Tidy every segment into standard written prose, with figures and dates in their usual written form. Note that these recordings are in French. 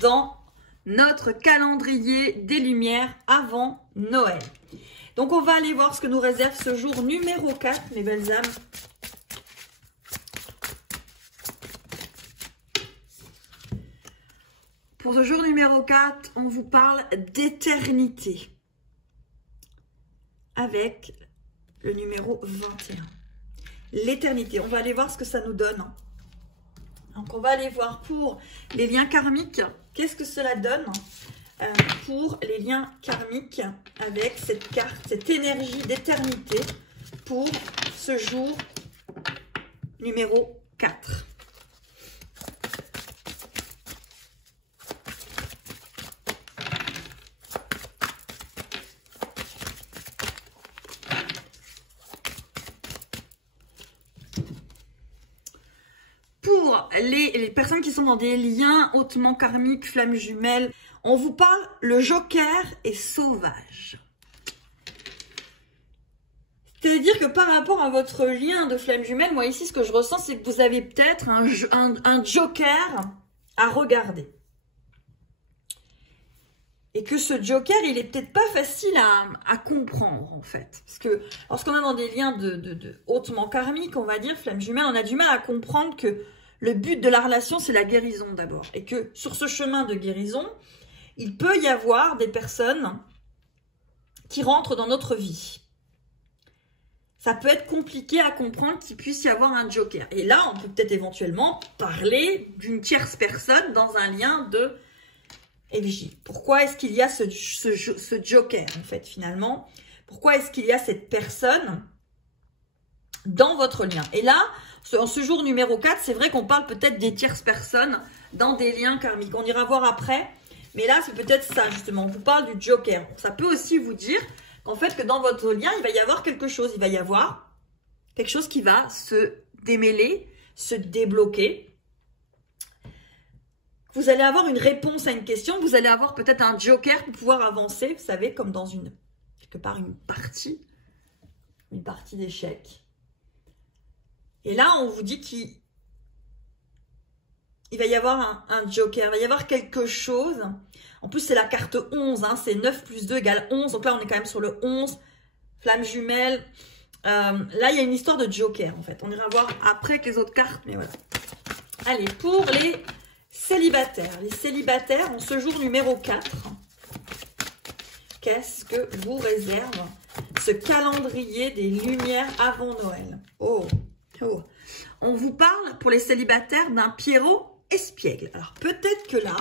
dans notre calendrier des Lumières avant Noël. Donc, on va aller voir ce que nous réserve ce jour numéro 4, mes belles âmes. Pour ce jour numéro 4, on vous parle d'éternité avec le numéro 21. L'éternité, on va aller voir ce que ça nous donne. Donc, on va aller voir pour les liens karmiques, qu'est-ce que cela donne pour les liens karmiques avec cette carte, cette énergie d'éternité pour ce jour numéro 4. Pour les personnes qui sont dans des liens hautement karmiques, flammes jumelles, on vous parle, le joker est sauvage. C'est-à-dire que par rapport à votre lien de flamme jumelle, moi ici, ce que je ressens, c'est que vous avez peut-être un joker à regarder. Et que ce joker, il est peut-être pas facile à comprendre, en fait. Parce que lorsqu'on est dans des liens de hautement karmiques, on va dire, flamme jumelle, on a du mal à comprendre que le but de la relation, c'est la guérison d'abord. Et que sur ce chemin de guérison, il peut y avoir des personnes qui rentrent dans notre vie. Ça peut être compliqué à comprendre qu'il puisse y avoir un joker. Et là, on peut peut-être éventuellement parler d'une tierce personne dans un lien de FJ. Pourquoi est-ce qu'il y a ce joker, en fait, finalement? Pourquoi est-ce qu'il y a cette personne dans votre lien? Et là, en ce jour numéro 4, c'est vrai qu'on parle peut-être des tierces personnes dans des liens karmiques. On ira voir après. Mais là, c'est peut-être ça, justement. On vous parle du joker. Ça peut aussi vous dire qu'en fait, que dans votre lien, il va y avoir quelque chose. Il va y avoir quelque chose qui va se démêler, se débloquer. Vous allez avoir une réponse à une question. Vous allez avoir peut-être un joker pour pouvoir avancer. Vous savez, comme dans quelque part, une partie d'échecs. Et là, on vous dit qu'il va y avoir un joker, il va y avoir quelque chose. En plus, c'est la carte 11, hein, c'est 9 plus 2 égale 11. Donc là, on est quand même sur le 11, flamme jumelle. Là, il y a une histoire de joker, en fait. On ira voir après avec les autres cartes, mais voilà. Allez, pour les célibataires. Les célibataires, en ce jour numéro 4, qu'est-ce que vous réserve ce calendrier des Lumières avant Noël? Oh. On vous parle pour les célibataires d'un Pierrot espiègle. Alors peut-être que là,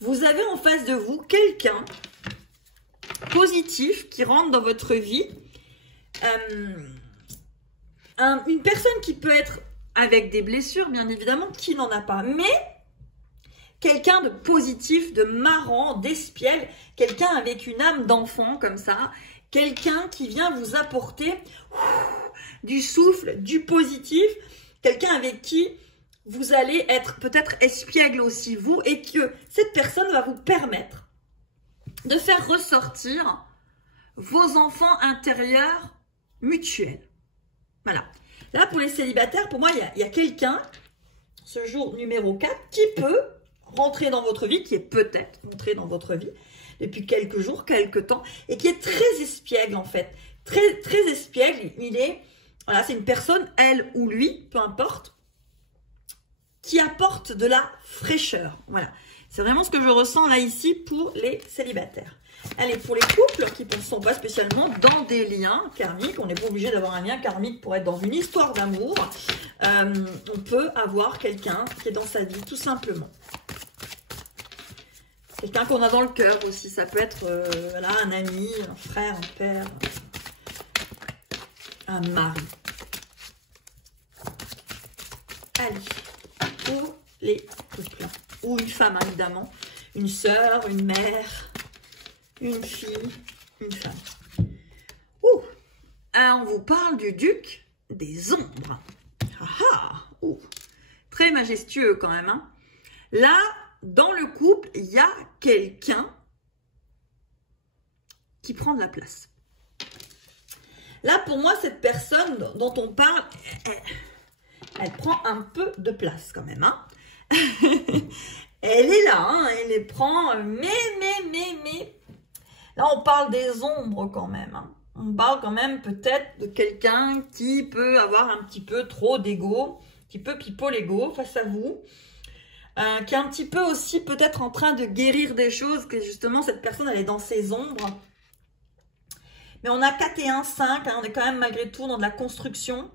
vous avez en face de vous quelqu'un positif qui rentre dans votre vie. Une personne qui peut être avec des blessures, bien évidemment, qui n'en a pas. Mais quelqu'un de positif, de marrant, d'espiègle, quelqu'un avec une âme d'enfant comme ça. Quelqu'un qui vient vous apporter du souffle, du positif, quelqu'un avec qui vous allez être peut-être espiègle aussi vous et que cette personne va vous permettre de faire ressortir vos enfants intérieurs mutuels. Voilà. Là, pour les célibataires, pour moi, il y a quelqu'un, ce jour numéro 4, qui peut rentrer dans votre vie, qui est peut-être rentré dans votre vie depuis quelques jours, quelques temps, et qui est très espiègle en fait. Très, très espiègle, voilà, c'est une personne, elle ou lui, peu importe, qui apporte de la fraîcheur. Voilà, c'est vraiment ce que je ressens là ici pour les célibataires. Allez, pour les couples qui ne sont pas spécialement dans des liens karmiques, on n'est pas obligé d'avoir un lien karmique pour être dans une histoire d'amour. On peut avoir quelqu'un qui est dans sa vie, tout simplement. Quelqu'un qu'on a dans le cœur aussi. Ça peut être voilà, un ami, un frère, un père, un mari. Allez, pour les couples. Ou une femme, évidemment. Une sœur, une mère, une fille, une femme. Ouh, on vous parle du duc des ombres. Ah ah, ouh, très majestueux quand même. Hein. Là, dans le couple, il y a quelqu'un qui prend de la place. Là, pour moi, cette personne dont on parle, elle prend un peu de place quand même. Hein. Elle est là, hein, elle les prend, mais. Là, on parle des ombres quand même. Hein. On parle quand même peut-être de quelqu'un qui peut avoir un petit peu trop d'ego, qui peut pipeau l'ego face à vous, qui est un petit peu aussi peut-être en train de guérir des choses, que justement cette personne, elle est dans ses ombres. Mais on a 4 et 1, 5, hein, on est quand même malgré tout dans de la construction.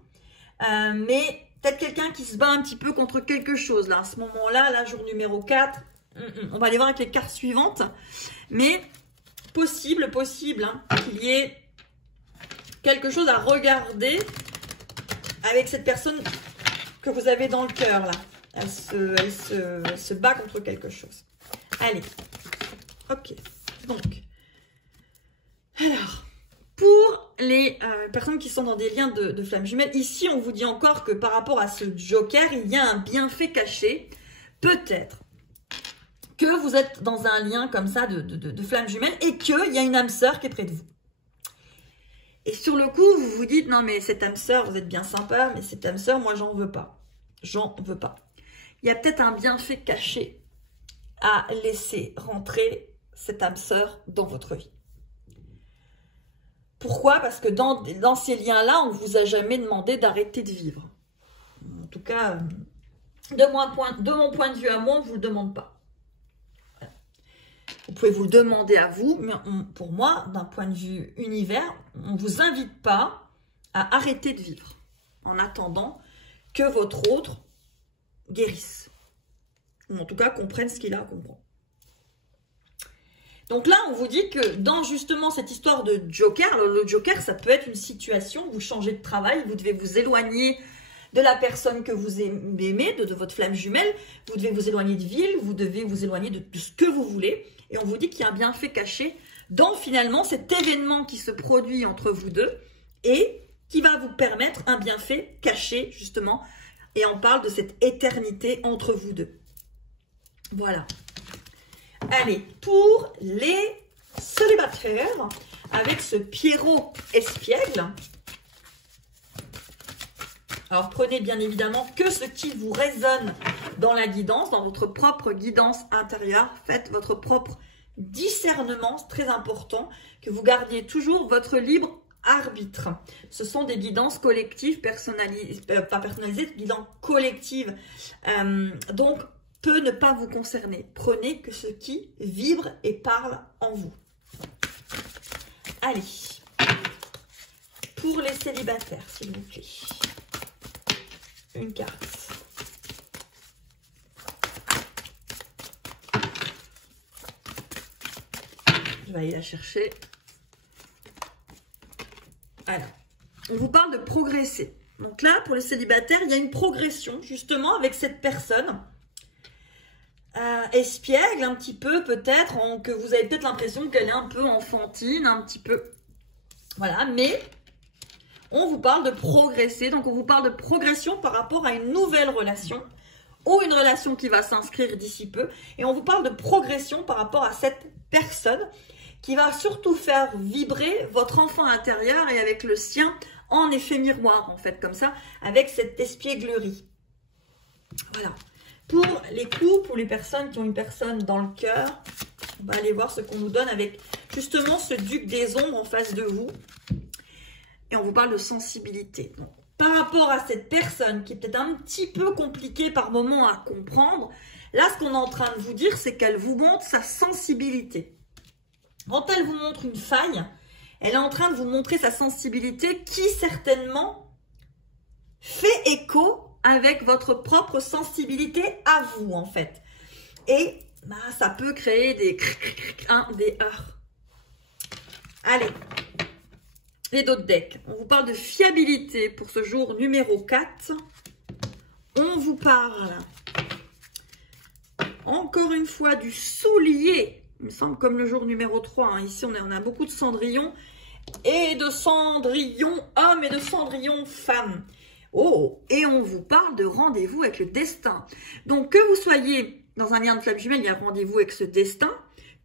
Mais peut-être quelqu'un qui se bat un petit peu contre quelque chose. Là, à ce moment-là, là, jour numéro 4, on va aller voir avec les cartes suivantes. Mais possible hein, qu'il y ait quelque chose à regarder avec cette personne que vous avez dans le cœur, là. Elle se bat contre quelque chose. Allez. Ok. Donc. Alors. Pour les personnes qui sont dans des liens de flammes jumelles, ici, on vous dit encore que par rapport à ce joker, il y a un bienfait caché. Peut-être que vous êtes dans un lien comme ça de flammes jumelles et qu'il y a une âme sœur qui est près de vous. Et sur le coup, vous vous dites, non mais cette âme sœur, vous êtes bien sympa, mais cette âme sœur, moi, j'en veux pas. J'en veux pas. Il y a peut-être un bienfait caché à laisser rentrer cette âme sœur dans votre vie. Pourquoi? Parce que dans ces liens-là, on ne vous a jamais demandé d'arrêter de vivre. En tout cas, de mon point de vue à moi, on ne vous le demande pas. Voilà. Vous pouvez vous le demander à vous, mais pour moi, d'un point de vue univers, on ne vous invite pas à arrêter de vivre en attendant que votre autre guérisse. Ou en tout cas, comprenne ce qu'il a à comprendre. Donc là, on vous dit que dans justement cette histoire de joker, le joker, ça peut être une situation, vous changez de travail, vous devez vous éloigner de la personne que vous aimez, de votre flamme jumelle, vous devez vous éloigner de ville, vous devez vous éloigner de ce que vous voulez, et on vous dit qu'il y a un bienfait caché dans finalement cet événement qui se produit entre vous deux, et qui va vous permettre un bienfait caché justement, et on parle de cette éternité entre vous deux. Voilà. Allez, pour les célibataires, avec ce Pierrot espiègle, alors prenez bien évidemment que ce qui vous résonne dans la guidance, dans votre propre guidance intérieure. Faites votre propre discernement, c'est très important que vous gardiez toujours votre libre arbitre. Ce sont des guidances collectives, pas personnalisées, guidances collectives. Donc, peut ne pas vous concerner. Prenez que ce qui vibre et parle en vous. Allez, pour les célibataires, s'il vous plaît. Une carte. Je vais aller la chercher. Alors, on vous parle de progresser. Donc là, pour les célibataires, il y a une progression, justement, avec cette personne. Espiègle un petit peu peut-être, que vous avez peut-être l'impression qu'elle est un peu enfantine, un petit peu, voilà, mais on vous parle de progresser, donc on vous parle de progression par rapport à une nouvelle relation ou une relation qui va s'inscrire d'ici peu, et on vous parle de progression par rapport à cette personne qui va surtout faire vibrer votre enfant intérieur et avec le sien en effet miroir, en fait, comme ça, avec cette espièglerie. Voilà. Pour les couples ou les personnes qui ont une personne dans le cœur, on va aller voir ce qu'on nous donne avec justement ce duc des ombres en face de vous. Et on vous parle de sensibilité. Donc, par rapport à cette personne qui est peut-être un petit peu compliquée par moment à comprendre, là, ce qu'on est en train de vous dire, c'est qu'elle vous montre sa sensibilité. Quand elle vous montre une faille, elle est en train de vous montrer sa sensibilité qui certainement fait écho avec votre propre sensibilité à vous, en fait. Et bah, ça peut créer des heurts. Allez, les d'autres decks. On vous parle de fiabilité pour ce jour numéro 4. On vous parle, encore une fois, du soulier. Il me semble comme le jour numéro 3. Hein. Ici, on a beaucoup de cendrillons. Et de cendrillons hommes et de cendrillons femmes. Oh, et on vous parle de rendez-vous avec le destin. Donc, que vous soyez dans un lien de flamme jumelle, il y a un rendez-vous avec ce destin.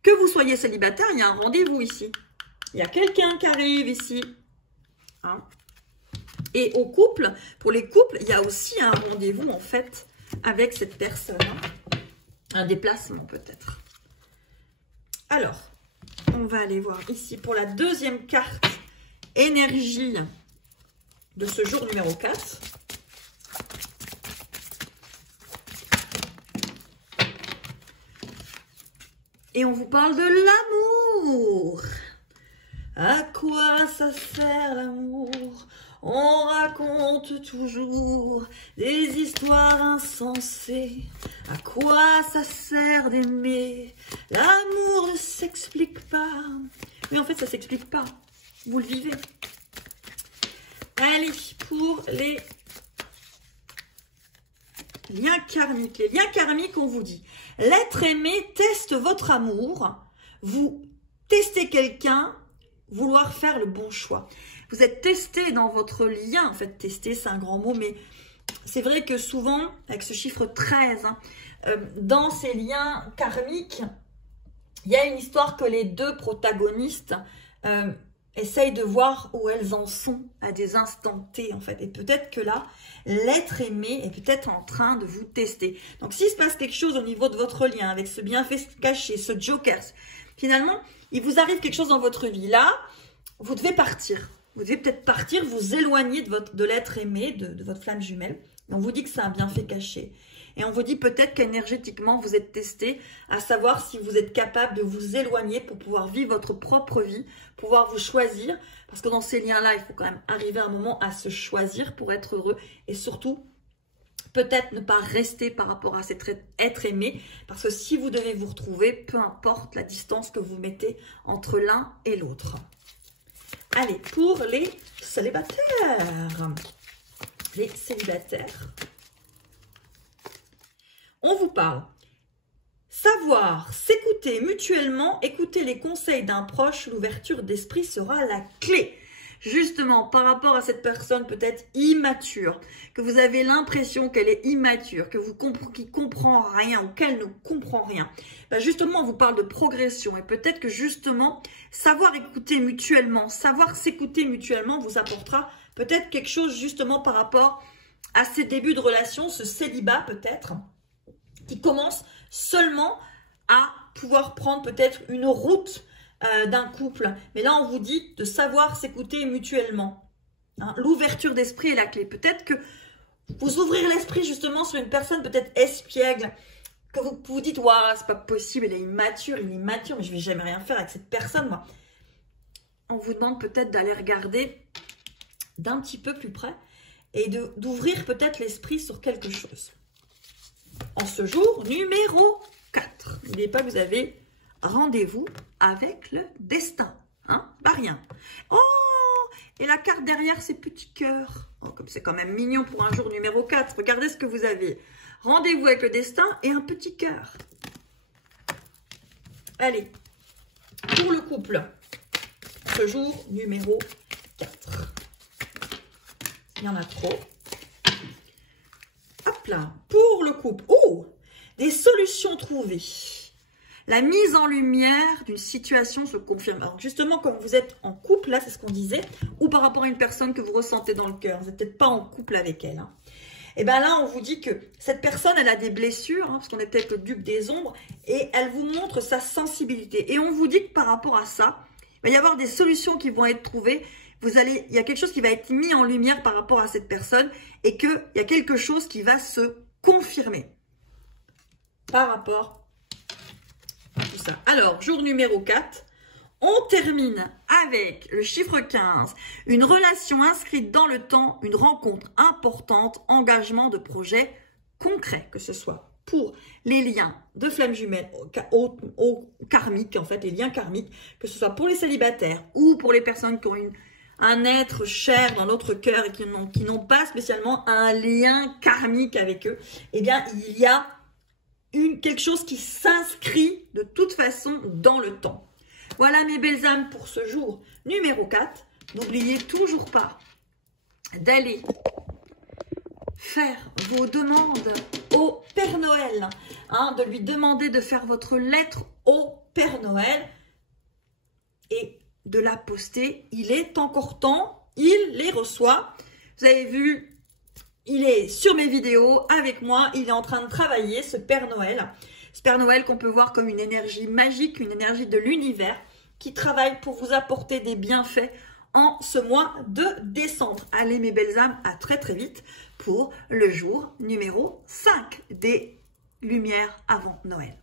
Que vous soyez célibataire, il y a un rendez-vous ici. Il y a quelqu'un qui arrive ici. Hein? Et au couple, pour les couples, il y a aussi un rendez-vous, en fait, avec cette personne. Un déplacement peut-être. Alors, on va aller voir ici pour la deuxième carte énergie de ce jour numéro 4. Et on vous parle de l'amour. À quoi ça sert l'amour? On raconte toujours des histoires insensées. À quoi ça sert d'aimer? L'amour ne s'explique pas. Mais en fait, ça s'explique pas. Vous le vivez. Allez, pour les liens karmiques. Les liens karmiques, on vous dit. L'être aimé teste votre amour. Vous testez quelqu'un, vouloir faire le bon choix. Vous êtes testé dans votre lien. En fait, tester, c'est un grand mot, mais c'est vrai que souvent, avec ce chiffre 13, dans ces liens karmiques, il y a une histoire que les deux protagonistes essayent de voir où elles en sont à des instants T, en fait. Et peut-être que là, l'être aimé est peut-être en train de vous tester. Donc, s'il se passe quelque chose au niveau de votre lien, avec ce bienfait caché, ce joker, finalement, il vous arrive quelque chose dans votre vie. Là, vous devez partir. Vous devez peut-être partir, vous éloigner de l'être aimé, de votre flamme jumelle. Et on vous dit que c'est un bienfait caché. Et on vous dit peut-être qu'énergétiquement, vous êtes testé à savoir si vous êtes capable de vous éloigner pour pouvoir vivre votre propre vie, pouvoir vous choisir. Parce que dans ces liens-là, il faut quand même arriver à un moment à se choisir pour être heureux. Et surtout, peut-être ne pas rester par rapport à cet être aimé. Parce que si vous devez vous retrouver, peu importe la distance que vous mettez entre l'un et l'autre. Allez, pour les célibataires. Les célibataires. On vous parle. Savoir s'écouter mutuellement, écouter les conseils d'un proche, l'ouverture d'esprit sera la clé. Justement, par rapport à cette personne peut-être immature, que vous avez l'impression qu'elle est immature, qu'il ne comprend rien ou qu'elle ne comprend rien, ben justement, on vous parle de progression. Et peut-être que justement, savoir écouter mutuellement, savoir s'écouter mutuellement vous apportera peut-être quelque chose justement par rapport à ces débuts de relation, ce célibat peut-être, qui commence seulement à pouvoir prendre peut-être une route d'un couple. Mais là, on vous dit de savoir s'écouter mutuellement. Hein, l'ouverture d'esprit est la clé. Peut-être que vous ouvrir l'esprit justement sur une personne peut-être espiègle, que vous vous dites, waouh, c'est pas possible, il est immature, mais je vais jamais rien faire avec cette personne, moi. On vous demande peut-être d'aller regarder d'un petit peu plus près et d'ouvrir peut-être l'esprit sur quelque chose. En ce jour numéro 4, n'oubliez pas que vous avez rendez-vous avec le destin. Hein? Pas rien. Oh! Et la carte derrière, c'est petit cœur. Oh, comme c'est quand même mignon pour un jour numéro 4. Regardez ce que vous avez. Rendez-vous avec le destin et un petit cœur. Allez. Pour le couple. Ce jour numéro 4. Il y en a trop. Hop là. Pour le couple. Oh! Des solutions trouvées. La mise en lumière d'une situation se confirme. Alors justement, comme vous êtes en couple, là c'est ce qu'on disait, ou par rapport à une personne que vous ressentez dans le cœur, vous n'êtes peut-être pas en couple avec elle. Hein. Et bien là, on vous dit que cette personne, elle a des blessures, hein, parce qu'on est peut-être le duc des ombres, et elle vous montre sa sensibilité. Et on vous dit que par rapport à ça, il va y avoir des solutions qui vont être trouvées. Il y a quelque chose qui va être mis en lumière par rapport à cette personne, et qu'il y a quelque chose qui va se confirmer par rapport tout ça. Alors, jour numéro 4, on termine avec le chiffre 15. Une relation inscrite dans le temps, une rencontre importante, engagement de projet concret, que ce soit pour les liens de flammes jumelles au karmique, en fait, les liens karmiques, que ce soit pour les célibataires ou pour les personnes qui ont un être cher dans notre cœur et qui n'ont pas spécialement un lien karmique avec eux. Eh bien, il y a quelque chose qui s'inscrit de toute façon dans le temps. Voilà mes belles âmes pour ce jour numéro 4. N'oubliez toujours pas d'aller faire vos demandes au Père Noël. Hein, de lui demander de faire votre lettre au Père Noël et de la poster. Il est encore temps, il les reçoit. Vous avez vu il est sur mes vidéos avec moi, il est en train de travailler, ce Père Noël. Ce Père Noël qu'on peut voir comme une énergie magique, une énergie de l'univers qui travaille pour vous apporter des bienfaits en ce mois de décembre. Allez mes belles âmes, à très très vite pour le jour numéro 5 des Lumières avant Noël.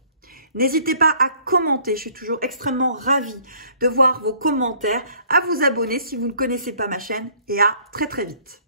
N'hésitez pas à commenter, je suis toujours extrêmement ravie de voir vos commentaires, à vous abonner si vous ne connaissez pas ma chaîne et à très très vite.